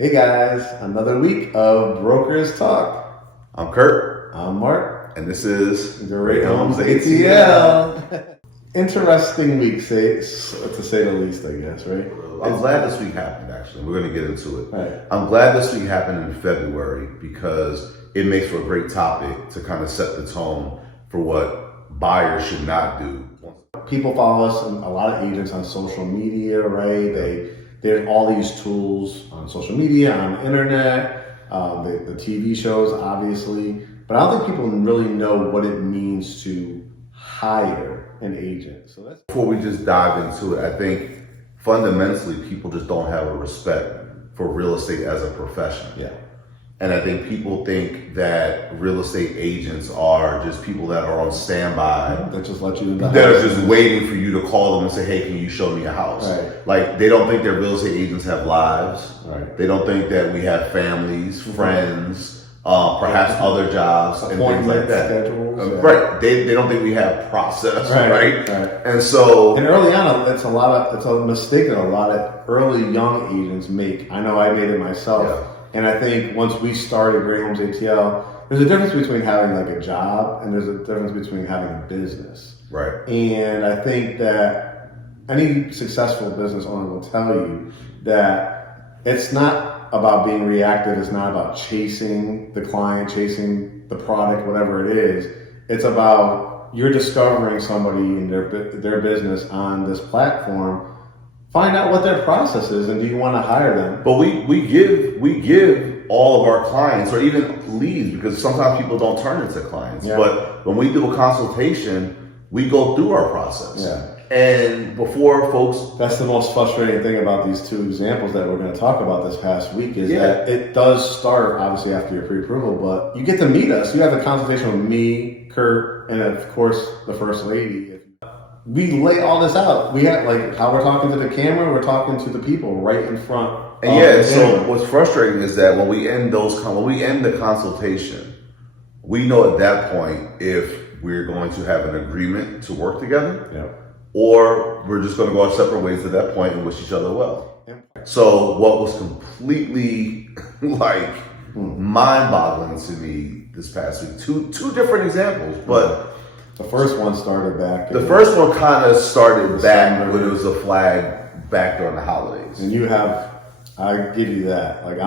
Hey guys, another week of Brokers Talk. I'm Kurt. I'm Mark. And this is GreatHomesATL. Interesting week, to say the least, I guess, right? I'm glad this week happened, actually. We're going to get into it. Right. I'm glad this week happened in February because it makes for a great topic to kind of set the tone for what buyers should not do. People follow us, and a lot of agents on social media, right? There's all these tools on social media, on the internet, the TV shows, obviously. But I don't think people really know what it means to hire an agent. So that's Before we just dive into it, I think fundamentally people just don't have a respect for real estate as a profession. Yeah. And I think people think that real estate agents are just people that are on standby. That just let you in the house. That are just waiting for you to call them and say, hey, can you show me a house? Right. Like, they don't think that real estate agents have lives. Right. They don't think that we have families, friends, perhaps other jobs and things like that. Schedules, Right. They don't think we have process, right? And And early on, it's a mistake that a lot of early young agents make. I know I made it myself. Yeah. And I think once we started GreatHomesATL, there's a difference between having like a job and there's a difference between having a business. Right. And I think that any successful business owner will tell you that it's not about being reactive. It's not about chasing the client, chasing the product, whatever it is. It's about you're discovering somebody in their business on this platform. Find out what their process is, and do you want to hire them? But we give all of our clients, or even leads, because sometimes people don't turn into clients. Yeah. But when we do a consultation, we go through our process. Yeah. And before folks, That's the most frustrating thing about these two examples that we're going to talk about this past week is that it does start obviously after your pre-approval, but you get to meet us. You have a consultation with me, Kurt, and of course the First Lady. We lay all this out. We have like how we're talking to the camera, we're talking to the people right in front. and so what's frustrating is that when we end the consultation, we know at that point if we're going to have an agreement to work together. Yeah. Or we're just going to go our separate ways at that point and wish each other well. So what was completely mind-boggling to me this past week, two different examples, but the first one started back. The first one kind of started back when it was a flag back during the holidays. And I give you that. Like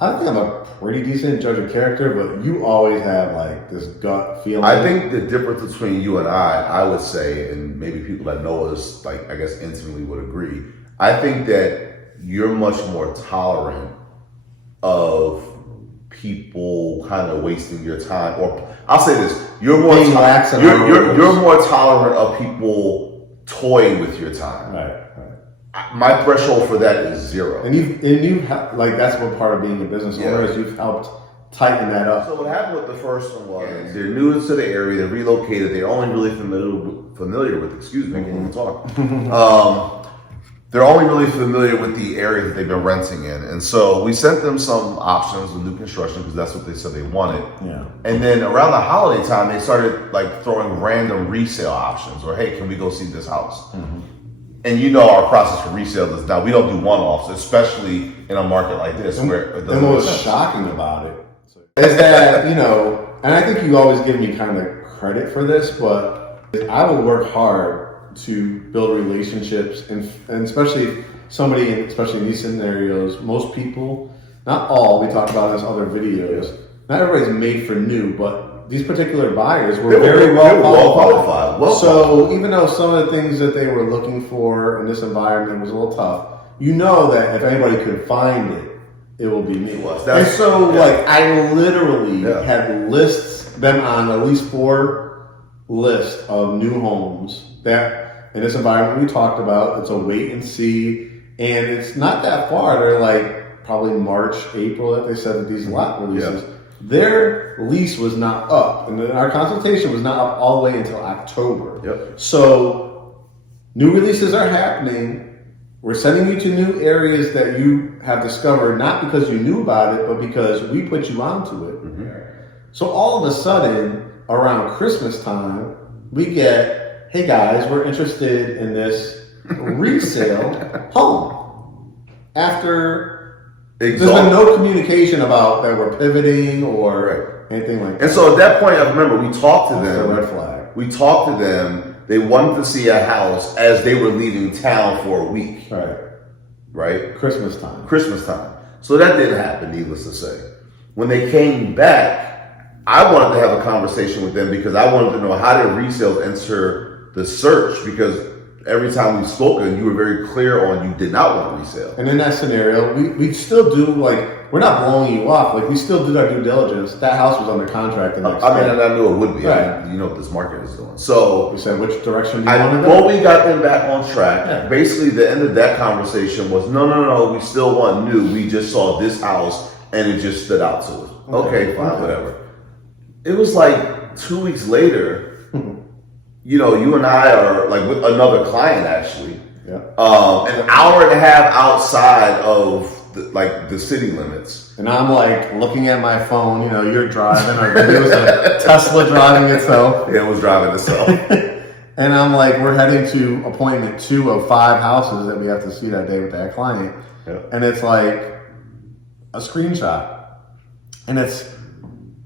I think I'm a pretty decent judge of character, but you always have like this gut feeling. I think the difference between you and I would say, and maybe people that know us, like I guess intimately would agree, I think that you're much more tolerant of people kind of wasting your time, or I'll say this: you're more tolerant of people toying with your time. Right. My threshold for that is 0. And you like that's what part of being a business owner is. You've helped tighten that up. So what happened with the first one was they're new to the area, they're relocated, they're only really familiar with. Excuse me, I can't even talk. They're only really familiar with the area that they've been renting in, and so we sent them some options with new construction because that's what they said they wanted. Yeah. And then around the holiday time, they started like throwing random resale options, or hey, can we go see this house? Mm-hmm. And you know our process for resale is now we don't do one-offs, especially in a market like this where it doesn't. And what's shocking about it is that and I think you always give me kind of credit for this, but I will work hard to build relationships, and especially especially in these scenarios, most people, not all, we talked about this in other videos, not everybody's made for new, but these particular buyers were very well qualified. So even though some of the things that they were looking for in this environment was a little tough, you know that if anybody could find it, it will be me. And so I literally had them on at least 4 lists of new homes that in this environment we talked about. It's a wait and see, and it's not that far. They're like probably March, April that they said that these lot releases. Yeah. Their lease was not up, and our consultation was not up all the way until October. Yep. So new releases are happening. We're sending you to new areas that you have discovered, not because you knew about it, but because we put you onto it. Mm-hmm. So all of a sudden, around Christmas time, we get, hey guys, we're interested in this resale home. After There's been no communication about that we're pivoting or anything like that. And so at that point, I remember we talked to them. That's a red flag. We talked to them. They wanted to see a house as they were leaving town for a week. Right? Christmas time. So that didn't happen, needless to say. When they came back, I wanted to have a conversation with them because I wanted to know how did resales enter the search, because every time we've spoken, you were very clear on you did not want resale. And in that scenario, we still do, like, we're not blowing you off. Like, we still did our due diligence. That house was under contract the next day. I mean, I knew it would be. Right. I mean, you know what this market is doing. So we said, which direction do you want to go? Well, we got them back on track. Basically, the end of that conversation was, no, we still want new. We just saw this house, and it just stood out to us. Okay, fine, whatever. It was like 2 weeks later, you know, you and I are like with another client actually, an hour and a half outside of the city limits. And I'm like looking at my phone, you know, you're driving, or it was a Tesla driving itself. Yeah, it was driving itself. And I'm like, we're heading to appointment 2 of 5 houses that we have to see that day with that client. And it's like a screenshot. And it's,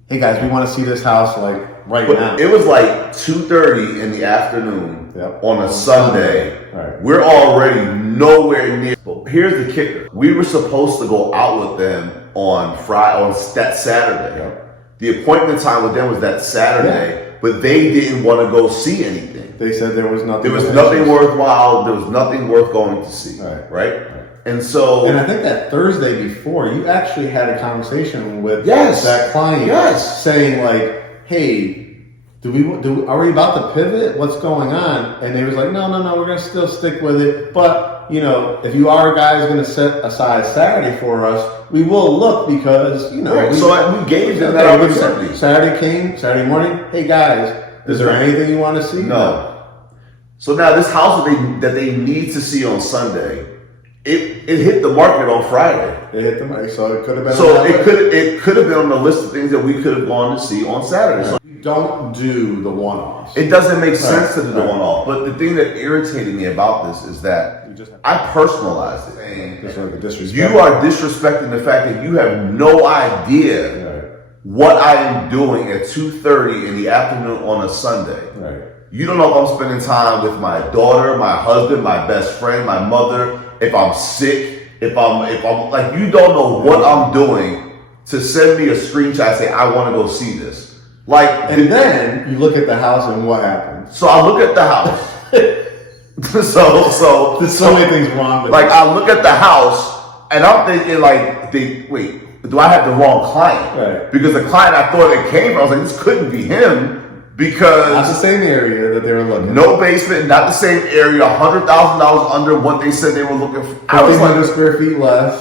hey guys, we want to see this house like right now. It was like 2:30 in the afternoon on a Sunday. We're already nowhere near. But here's the kicker: we were supposed to go out with them on that Saturday. The appointment time with them was that Saturday, but they didn't want to go see anything. They said there was nothing. There was nothing worthwhile. There was nothing worth going to see. Right? And so, and I think that Thursday before, you actually had a conversation with that client, saying like, "Hey, are we about to pivot? What's going on?" And they was like, "No, we're gonna still stick with it. But you know, if you are guys gonna set aside Saturday for us, we will look because you know." So we gave them that opportunity. Saturday morning. Hey guys, is there anything you want to see? No. So now this house that they need to see on Sunday. It hit the market on Friday. It hit the market, so it could have been. So it could have been on the list of things that we could have gone to see on Saturday. So don't do the one-offs. It doesn't make sense to do the one-off. But the thing that irritated me about this is that I personalized it. You are disrespecting the fact that you have no idea what I am doing at 2:30 in the afternoon on a Sunday. You don't know if I'm spending time with my daughter, my husband, my best friend, my mother. If I'm sick, if I'm like, you don't know what I'm doing to send me a screenshot and say, I want to go see this. Like, and then you look at the house and what happens? So I look at the house. so there's so many things wrong with it. Like, I look at the house and I'm thinking like, wait, do I have the wrong client? Because the client I thought it came from, I was like, this couldn't be him. Because not the same area that they were looking. No basement, not the same area. $100,000 under what they said they were looking for. 1,500 square feet less.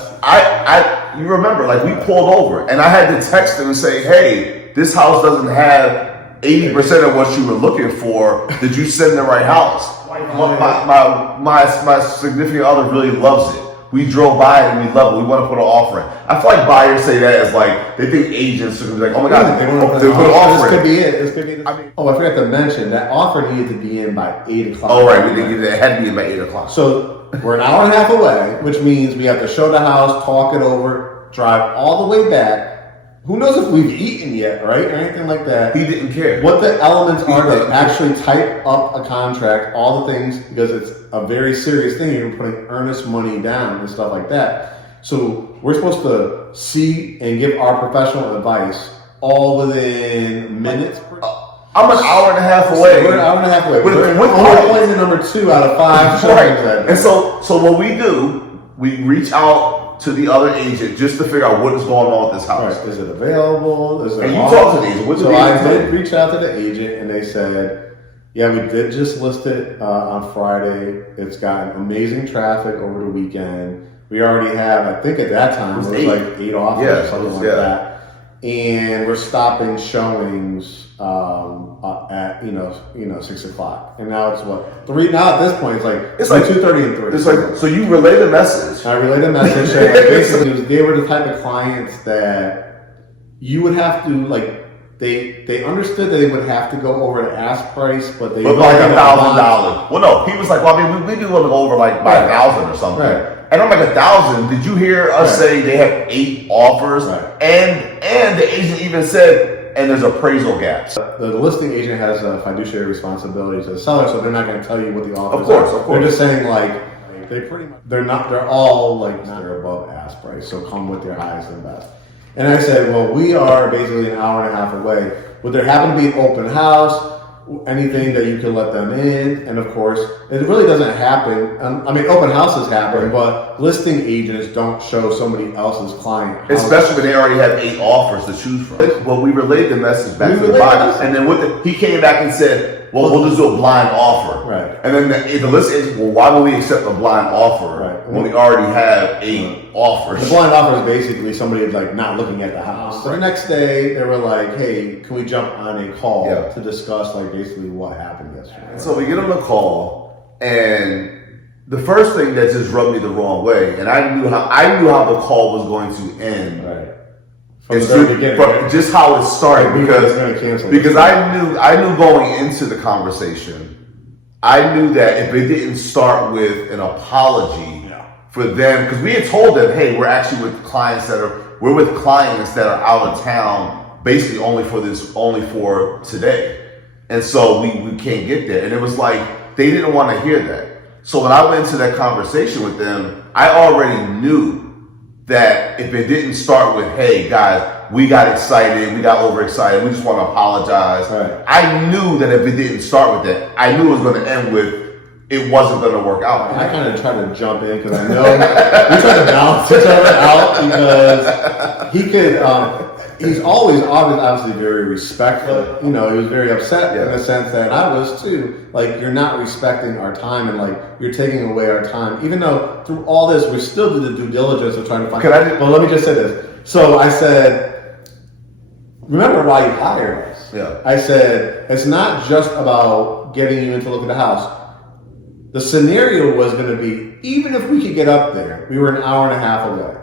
You remember, like we pulled over, and I had to text them and say, "Hey, this house doesn't have 80% of what you were looking for. Did you send the right house?" My significant other really loves it. We drove by it and we love it. We want to put an offer in. I feel like buyers say that as like, they think agents are going to be like, oh my God, they want to put an offer in. This could be it. This could be I forgot to mention, that offer needed to be in by 8 o'clock. Oh, right. We didn't get it. It had to be in by 8 o'clock. So we're an hour and a half away, which means we have to show the house, talk it over, drive all the way back. Who knows if we've eaten yet, right? Or anything like that. He didn't care. What the elements are to actually type up a contract, all the things, because it's a very serious thing. You're putting earnest money down and stuff like that. So we're supposed to see and give our professional advice all within minutes. I'm an hour and a half away. So we're an hour and a half away. We're appointment number 2 out of 5. Right. And so what we do, we reach out to the other agent just to figure out what is going on with this house. Right. Is it available? And you talk to the agent. So I did reach out to the agent and they said, yeah, we did just list it on Friday. It's got amazing traffic over the weekend. We already have, I think at that time, it was like 8 offers or something like that. And we're stopping showings at 6 o'clock. And now it's what? 3 now at this point it's like 2:30 and 3. It's like, so you relay the message. I relayed the message saying like, basically they were the type of clients that you would have to like they understood that they would have to go over the ask price, but like $1,000. Well, no, he was like, well, I mean, we do want to go over like by 1,000 or something. Right. And I'm like, 1,000? Did you hear us say they have 8 offers? Right. And the agent even said, and there's appraisal gaps. The listing agent has a fiduciary responsibility to the seller, so they're not going to tell you what the offers Of course. They're just saying like they're all like they're above ask price, so come with their highest and best. And I said, well, we are basically an hour and a half away. Would there happen to be an open house? Anything that you can let them in? And of course, it really doesn't happen. I mean, open houses happen, but listing agents don't show somebody else's client. Especially when they already have 8 offers to choose from. Well, we relayed the message back to the buyer, and then he came back and said, well, we'll just do a blind offer. Right. And then the listing agent, well, why would we accept a blind offer when we already have 8 offers? The blind offer is basically somebody like not looking at the house. So the next day, they were like, hey, can we jump on a call to discuss like basically what happened yesterday? So we get on the call, and the first thing that just rubbed me the wrong way, and I knew how the call was going to end. Right. Just how it started, because I knew going into the conversation, I knew that if it didn't start with an apology for them, because we had told them, hey, we're actually with clients that are out of town, basically only for today, and so we can't get there, and it was like they didn't want to hear that. So when I went into that conversation with them, I already knew that if it didn't start with, hey guys, we got excited, we got overexcited, we just want to apologize. Right. I knew that if it didn't start with that, I knew it was going to end with, it wasn't going to work out. I kind of tried to jump in because I know we tried to balance each other out because he could, he's always obviously very respectful. You know, he was very upset in the sense that I was too. Like, you're not respecting our time and like you're taking away our time. Even though through all this, we still did the due diligence of trying to find. But let me just say this. So I said, remember why you hired us. Yeah. I said, it's not just about getting you in to look at the house. The scenario was going to be, even if we could get up there, we were an hour and a half away.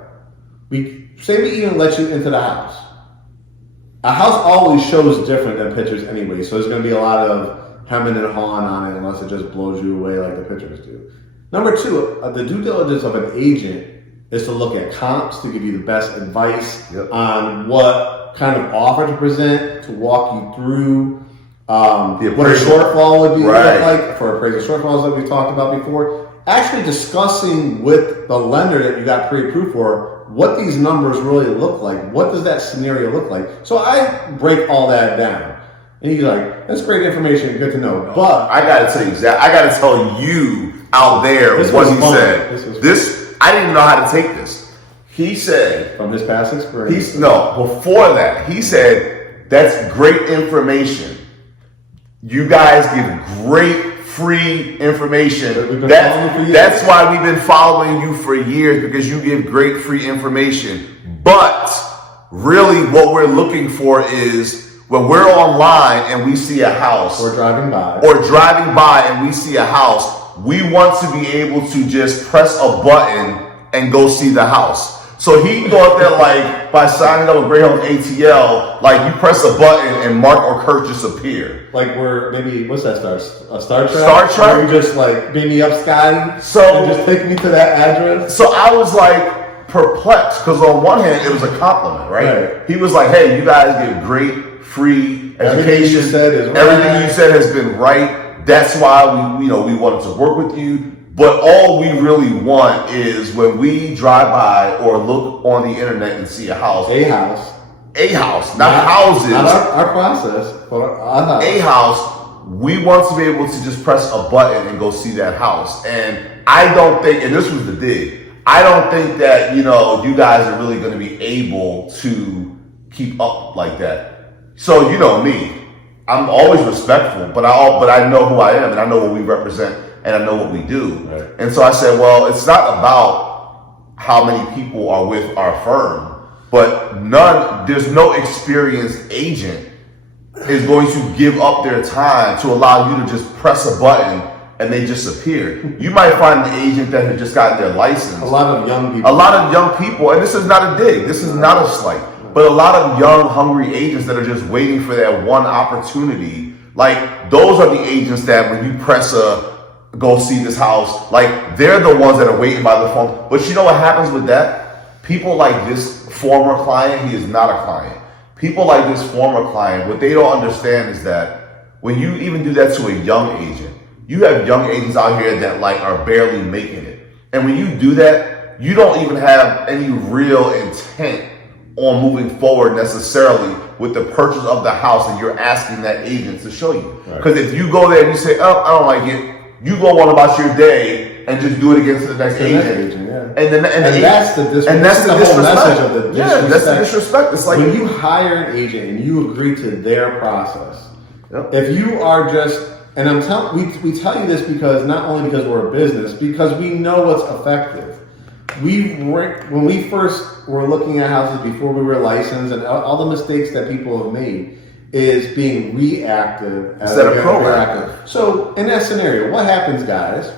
We even let you into the house. A house always shows different than pictures anyway, so there's going to be a lot of hemming and hawing on it unless it just blows you away like the pictures do. Number 2, the due diligence of an agent is to look at comps, to give you the best advice on what kind of offer to present, to walk you through what a shortfall would be like for appraisal shortfalls that we talked about before. Actually discussing with the lender that you got pre-approved for what these numbers really look like. What does that scenario look like? So I break all that down. And he's like, that's great information, good to know. But I gotta tell you out there what he said. I didn't know how to take this. He said, from his past experience. Before that, he said, that's great information. You guys give great free information. That's why we've been following you for years, because you give great free information. But really what we're looking for is when we're online and we see a house, or driving by and we see a house, we want to be able to just press a button and go see the house. So he thought that like by signing up with GreatHomesATL, like you press a button and Mark or Kurt just appear. Like we're maybe, what's that Star Trek? Star Trek? Where you just like beam me up, Scotty, and just take me to that address. So I was like perplexed, because on one hand it was a compliment, right? He was like, hey, you guys give great free education. Everything you said is right. Everything you said has been right. That's why we wanted to work with you. But all we really want is when we drive by or look on the internet and see a house, not houses, not our process, but a house. We want to be able to just press a button and go see that house. And I don't think, and this was the dig, I don't think that you guys are really going to be able to keep up like that. So you know me, I'm always respectful, but I know who I am and I know what we represent. And I know what we do. Right. And so I said, well, it's not about how many people are with our firm, but there's no experienced agent is going to give up their time to allow you to just press a button and they just appear. You might find an agent that has just gotten their license. A lot of young people, and this is not a dig, this is not a slight, but a lot of young, hungry agents that are just waiting for that one opportunity. Like, those are the agents that when you press a go see this house. Like, they're the ones that are waiting by the phone. But you know what happens with that? People like this former client, he is not a client. People like this former client, what they don't understand is that when you even do that to a young agent, you have young agents out here that like are barely making it. And when you do that, you don't even have any real intent on moving forward necessarily with the purchase of the house that you're asking that agent to show you. Because if you go there and you say, oh, I don't like it, you go on about your day and just do it against the next agent. And that's the disrespect. And that's the whole message of the disrespect. Yeah, that's the disrespect. It's like when you hire an agent and you agree to their process. Yep. If you are just, and I'm telling, we tell you this because not only because we're a business, because we know what's effective. When we first were looking at houses before we were licensed, and all the mistakes that people have made is being reactive instead of proactive. So in that scenario, what happens, guys?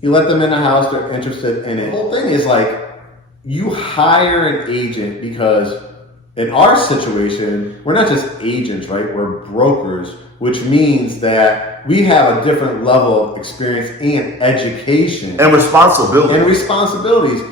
You let them in the house, they're interested in it. The whole thing is like, you hire an agent because in our situation, we're not just agents, right? We're brokers, which means that we have a different level of experience and education. And responsibility. And responsibilities.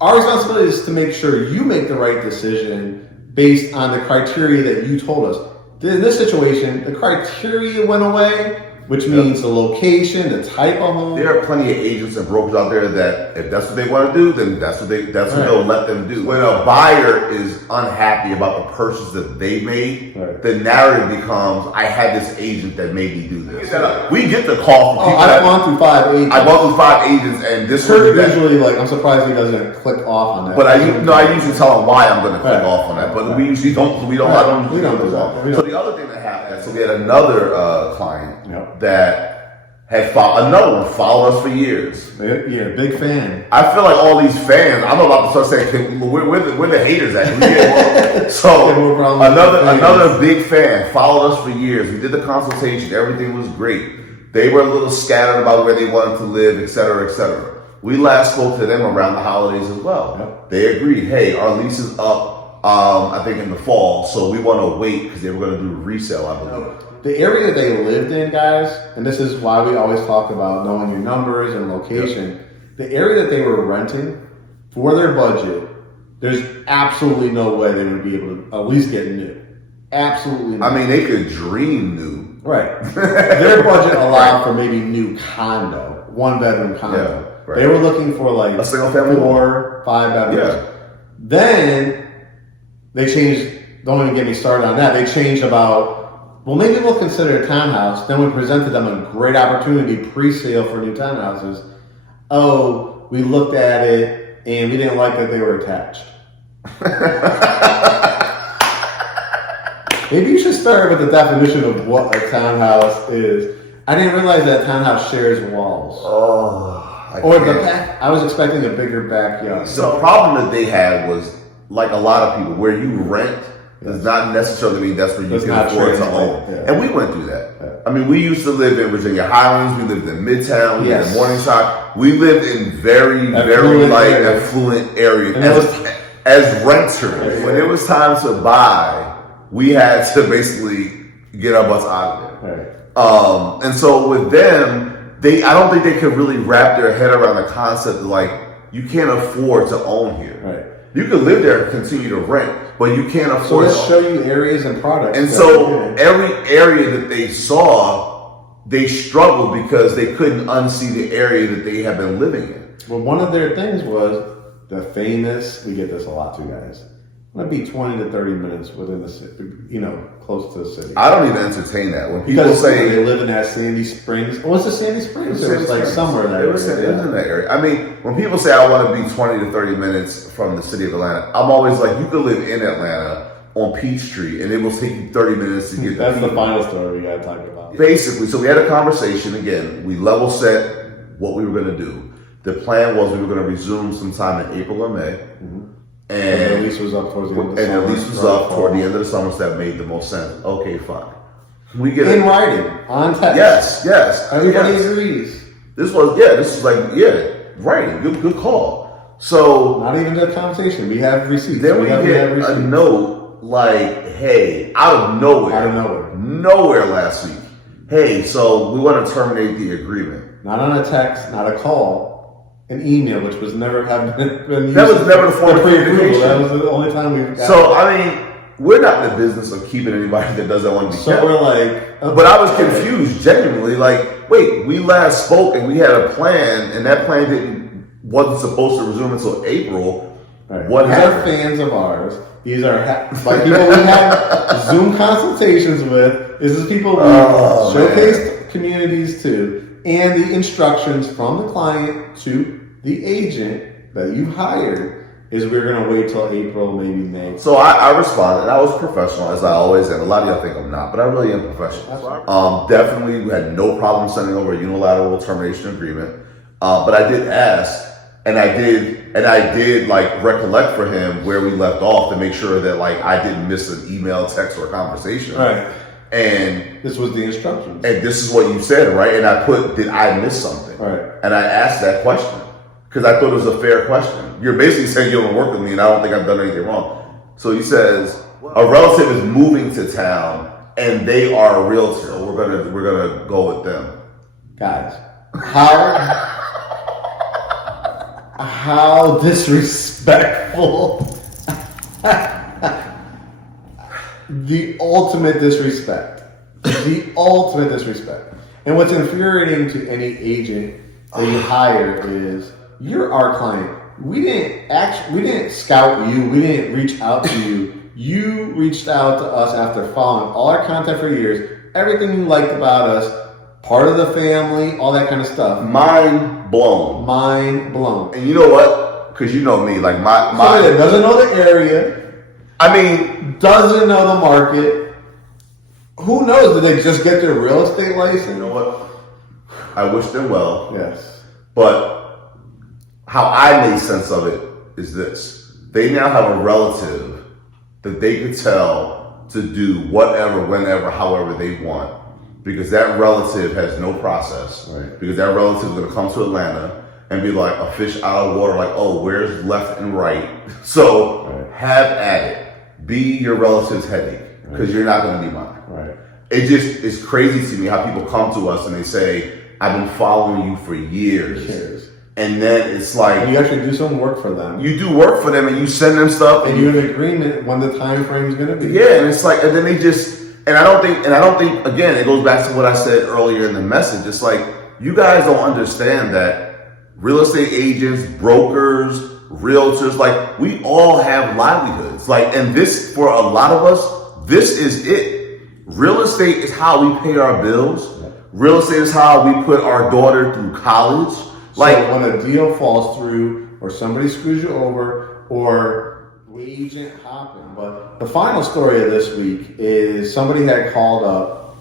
Our responsibility is to make sure you make the right decision based on the criteria that you told us. In this situation, the criteria went away, which means the location, the type of home. There are plenty of agents and brokers out there that if that's what they want to do, then that's what they'll let them do. When a buyer is unhappy about the purchase that they made, the narrative becomes, I had this agent that made me do this. We get the call from people I've gone through 5 agents. I've gone through 5 agents and this Kurt usually, like, I'm surprised he doesn't click off on that. But I usually tell him why I'm going to click off on that. But we usually don't. We don't do that. So the other thing that happened, so we had another client that had another one followed us for years. Yeah, big fan. I feel like all these fans, I'm about to start saying, we're the haters at. So another big fan followed us for years. We did the consultation. Everything was great. They were a little scattered about where they wanted to live, et cetera, et cetera. We last spoke to them around the holidays as well. Yep. They agreed, hey, our lease is up, I think in the fall, so we want to wait because they were going to do a resale, I believe. The area they lived in, guys, and this is why we always talk about knowing your numbers and location. Yep. The area that they were renting for their budget, there's absolutely no way they would be able to at least get new. Absolutely no. I mean, they could dream new. Right. Their budget allowed for maybe new condo, 1-bedroom condo. Yeah, right. They were looking for like a single family 4, 5 bedrooms. Yeah. Then they changed, don't even get me started on that. They changed about, well, maybe we'll consider a townhouse. Then we presented them a great opportunity pre-sale for new townhouses. Oh, we looked at it and we didn't like that they were attached. Maybe you should start with the definition of what a townhouse is. I didn't realize that townhouse shares walls. I was expecting a bigger backyard. So the problem that they had was, like a lot of people, where you rent does not necessarily mean that's where you can afford to own. Yeah. And we went through that. Yeah. I mean, we used to live in Virginia Highlands. We lived in Midtown. We lived in Morningside. We lived in very affluent areas as renters. When it was time to buy, we had to basically get our butts out of there. Right. And so with them, I don't think they could really wrap their head around the concept of like, you can't afford to own here. Right. You can live there and continue to rent, but you can't afford to own. So let's show you areas and products. And so every area that they saw, they struggled because they couldn't unsee the area that they have been living in. Well, one of their things was the famous, we get this a lot too, guys. It might be 20 to 30 minutes within the city, close to the city. I don't even entertain that. When people say they live in that Sandy Springs. What's the Sandy Springs? It was like somewhere there. It was in that area. I mean, when people say I want to be 20 to 30 minutes from the city of Atlanta, I'm always like, you could live in Atlanta on Peachtree and it will take you 30 minutes to get there. That's the final story we got to talk about. Basically, so we had a conversation again. We level set what we were going to do. The plan was we were going to resume sometime in April or May. Mm-hmm. And the lease was up towards the end of the summer. And the lease was up toward the end of the summer, so that made the most sense. Okay, fine. We get in writing, on text. Yes. Everybody agrees. This was writing. Good call. So not even just conversation. We have receipts. Then we get a note like, hey, out of nowhere last week. hey, so we want to terminate the agreement. Not on a text, not a call, an email, which was never have been used. That was never the form of pre-approval. communication. That was the only time we've got So, I mean, we're not in the business of keeping anybody that doesn't want to be So kept. we're like... But I was confused, genuinely. Like, wait, we last spoke and we had a plan, and that plan wasn't supposed to resume until April. Right. What These happened? are fans of ours. These are like people we have Zoom consultations with. This is people we showcased communities to, and the instructions from the client to the agent that you hired is we're going to wait till April, maybe May. So I responded, and I was professional, as I always am. A lot of y'all think I'm not, but I really am professional. Definitely, we had no problem sending over a unilateral termination agreement. But I did ask, and I did like recollect for him where we left off to make sure that like I didn't miss an email, text, or conversation. Right. And this was the instructions. And this is what you said, right? And I put, did I miss something? Right. And I asked that question because I thought it was a fair question. You're basically saying you don't work with me, and I don't think I've done anything wrong. So he says a relative is moving to town, and they are a realtor. So we're gonna go with them. Guys, how disrespectful. The ultimate disrespect. The ultimate disrespect. And what's infuriating to any agent that you hire is you're our client. We didn't scout you. We didn't reach out to you. You reached out to us after following all our content for years. Everything you liked about us, part of the family, all that kind of stuff. Mind blown. Mind blown. And you know what? Because you know me, like my doesn't know the area. I mean, doesn't know the market. Who knows? Did they just get their real estate license? You know what? I wish them well. Yes. But how I made sense of it is this. They now have a relative that they could tell to do whatever, whenever, however they want. Because that relative has no process. Right. Because that relative is going to come to Atlanta and be like a fish out of water, like, oh, where's left and right? So have at it. Be your relative's headache because you're not going to be mine. Right. It just is crazy to me how people come to us and they say, I've been following you for years. And then it's like and you actually do some work for them. You do work for them and you send them stuff and you have an agreement when the time frame is going to be. Yeah, and it's like, and then they just, and I don't think again, it goes back to what I said earlier in the message. It's like you guys don't understand that real estate agents, brokers, realtors, like we all have livelihoods. Like, and this for a lot of us, this is it. Real estate is how we pay our bills. Real estate is how we put our daughter through college. Like so when a deal falls through, or somebody screws you over, or agent hopping. But the final story of this week is somebody had called up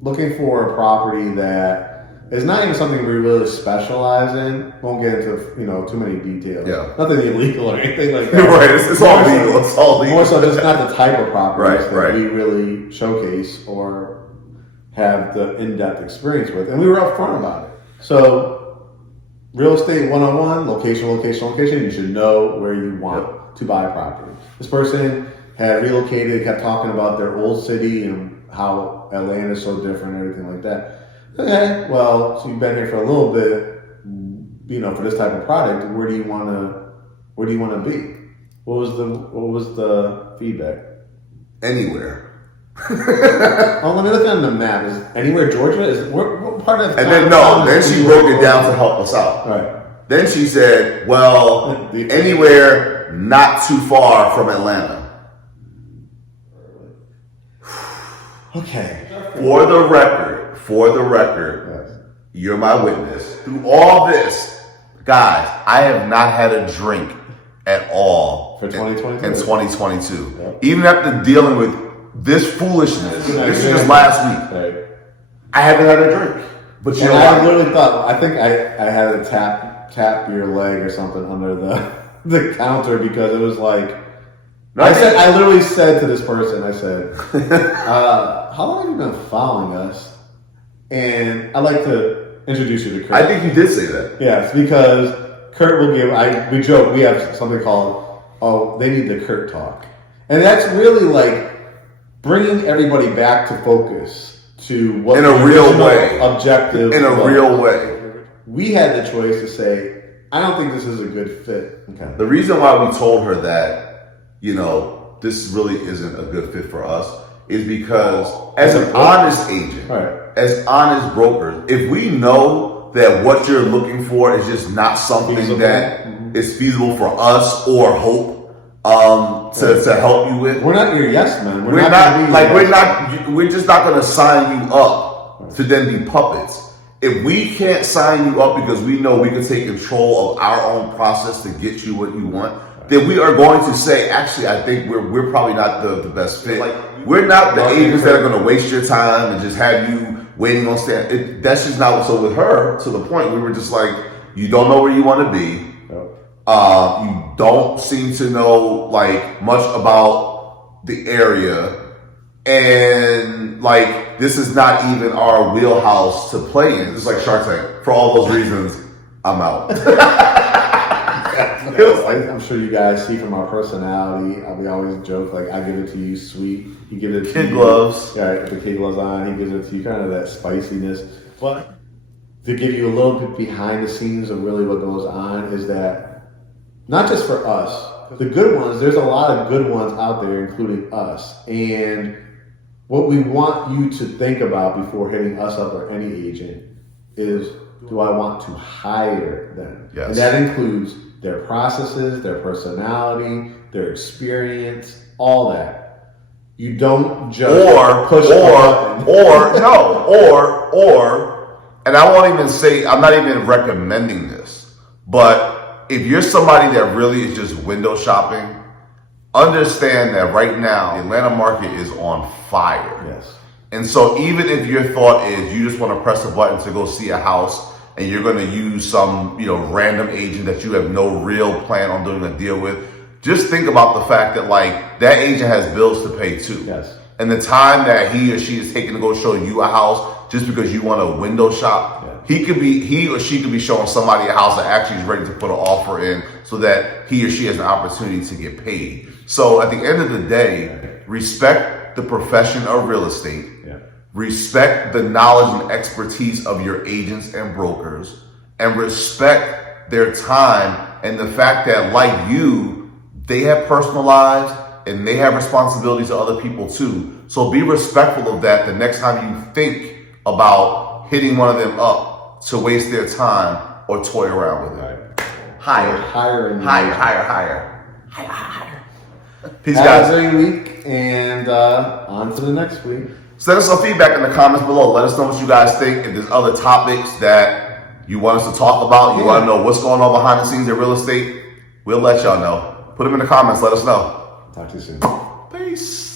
looking for a property that is not even something we really specialize in. Won't get into too many details. Yeah. Nothing illegal or anything like that. Right. It's all legal. It's all legal. More so, just not the type of properties right. we really showcase or have the in-depth experience with, and we were upfront about it. So, real estate 101, location. You should know where you want to buy a property. This person had relocated, kept talking about their old city and how Atlanta is so different and everything like that. Okay, well, so you've been here for a little bit, for this type of product. Where do you want to be? What was the feedback? Anywhere. Let me look on the map. Is anywhere Georgia? Is what part of? And then she broke it down to help us out. Right. Then she said, "Well, anywhere not too far from Atlanta." Okay. For the record, yes. You're my witness. Through all this, guys, I have not had a drink at all for 2022. In 2022, Yep. Even after dealing with this foolishness, this is just last week. Right. I haven't had a drink. But you know I what? literally thought, I think I had to tap your leg or something under the counter because it was like, I literally said to this person, I said, how long have you been following us? And I'd like to introduce you to Kurt. I think you did say that. Yes, because Kurt will we joke, we have something called, they need the Kurt talk. And that's really like bringing everybody back to focus to what in a the real original way. objective In a was. real way. We had the choice to say, I don't think this is a good fit. Okay. The reason why we told her that, this really isn't a good fit for us is because as an honest agent, as honest brokers, if we know that what you're looking for is just not something that is feasible for us or hope to help you with, we're not your yes men. We're just not going to sign you up to then be puppets. If we can't sign you up because we know we can take control of our own process to get you what you want, then we are going to say, actually, I think we're probably not the best fit. We're not the agents that are going to waste your time and just have you waiting on stand. That's just not what. So with her, to the point, we were just like, you don't know where you want to be. You don't seem to know much about the area. And this is not even our wheelhouse to play in. It's like Shark Tank. For all those reasons, I'm out. I'm sure you guys see from our personality, we always joke, I give it to you sweet, he gives it to you. Kid gloves. Yeah, the kid gloves on, he gives it to you, kind of that spiciness. But to give you a little bit behind the scenes of really what goes on is that, not just for us, the good ones, there's a lot of good ones out there, including us. And what we want you to think about before hitting us up or any agent is, do I want to hire them? Yes. And that includes their processes, their personality, their experience, all that. You don't just push a button. And I won't even say, I'm not even recommending this, but if you're somebody that really is just window shopping, understand that right now, the Atlanta market is on fire. Yes. And so even if your thought is you just want to press a button to go see a house and you're going to use some, random agent that you have no real plan on doing a deal with, just think about the fact that that agent has bills to pay too. Yes. And the time that he or she is taking to go show you a house just because you want to window shop, he or she could be showing somebody a house that actually is ready to put an offer in so that he or she has an opportunity to get paid. So at the end of the day, respect the profession of real estate. Respect the knowledge and expertise of your agents and brokers, and respect their time and the fact that, like you, they have personal lives and they have responsibilities to other people too. So be respectful of that the next time you think about hitting one of them up to waste their time or toy around with it. Hire. Peace, guys. Have a great week, and on to the next week. Send us some feedback in the comments below. Let us know what you guys think. If there's other topics that you want us to talk about, you want to know what's going on behind the scenes in real estate, we'll let y'all know. Put them in the comments. Let us know. Talk to you soon. Peace.